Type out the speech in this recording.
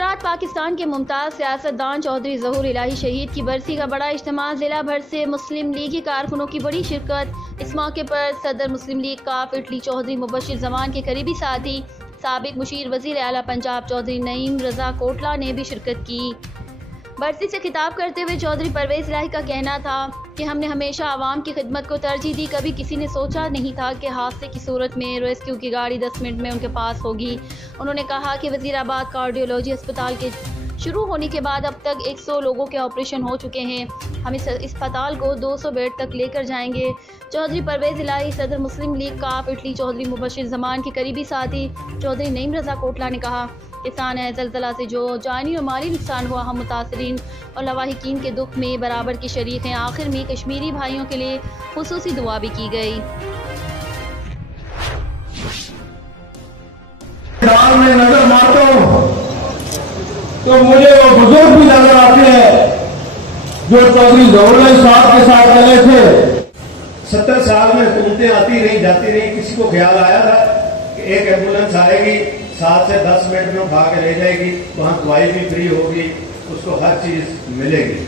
गुजरात पाकिस्तान के मुमताज़ सियासतदान चौधरी ज़हूर इलाही शहीद की बरसी का बड़ा इज्तिमा, जिला भर से मुस्लिम लीगी कारकुनों की बड़ी शिरकत। इस मौके पर सदर मुस्लिम लीग काफ इटली चौधरी मुबशिर जमान के करीबी साथी साबिक मुशीर वज़ीर आला पंजाब चौधरी नईम रज़ा कोटला ने भी शिरकत की। बरसी से खिताब करते हुए चौधरी परवेज़ इलाही का कहना था कि हमने हमेशा आवाम की खिदमत को तरजीह दी। कभी किसी ने सोचा नहीं था कि हादसे की सूरत में रेस्क्यू की गाड़ी 10 मिनट में उनके पास होगी। उन्होंने कहा कि वज़ीराबाद कार्डियोलॉजी अस्पताल के शुरू होने के बाद अब तक 100 लोगों के ऑपरेशन हो चुके हैं। हम इस अस्पताल को 200 बेड तक लेकर जाएंगे। चौधरी परवेज़ इलाही सदर मुस्लिम लीग काफ इटली चौधरी मुबशिर जमान के करीबी साथी चौधरी नईम रज़ा कोटला ने कहा, किसान है ज़लज़ला से जो जानी और माली नुकसान हुआ, हम मुतासरीन और लवाहिकीन के दुख में बराबर के शरीक हैं। आखिर में कश्मीरी भाइयों के लिए खुसूसी दुआ भी की गई। में नजर मारता हूँ तो मुझे वो बुजुर्ग भी नजर आते हैं जो चौधरी ज़हूर इलाही साहब के साथ चले थे। 70 साल में हुकूमतें आती रही जाती रही, किसी को ख्याल आया था कि एक एम्बुलेंस आएगी 7 से 10 मिनट में उठा के ले जाएगी, वहां दवाई भी फ्री होगी, उसको हर चीज मिलेगी।